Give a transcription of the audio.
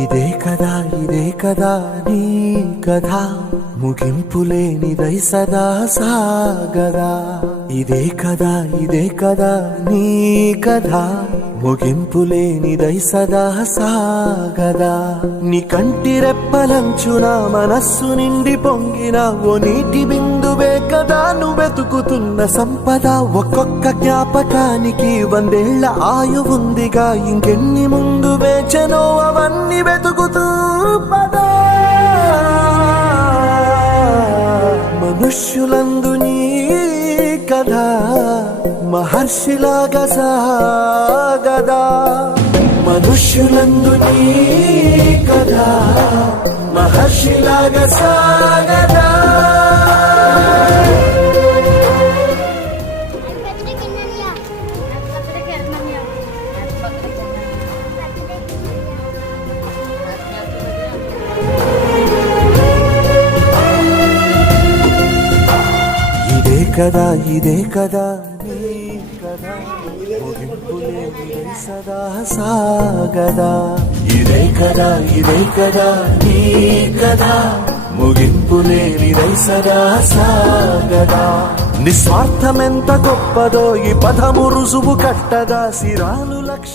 ఇదే కదా నీ కథ ముగింపులేనిదై సదా సాగదా. ఇదే కదా నీ కథ ముగింపులేనిదై సదా సాగదా. నీ కంటి రెప్పలంచున మనస్సు నిండి పొంగిన ఓ నీటి బిందువే కదా నువ్వెతుకుతున్న సంపద. ఒక్కొక్క జ్ఞాపకానికి 100 ఏళ్ల ఆయువుందిగా, ఇంకెన్ని ముందు వేచనో అవన్నీ వెతుకుతూ పదా. మనుష్యులందు నీ కథ మహర్షిలాగా సాగదా. మనుష్యులందు నీ కథ మహర్షిలాగా సాగదా. ఇదే కదా నీ కథ ముగింపులేనిదై సదా సాగదా. ఇదే కదా నీ కథ ముగింపులేనిదై సదా సాగదా. నిస్వార్థమెంత గొప్పదో ఈ పదము రుజువు కట్టదా. సిరాలు లక్ష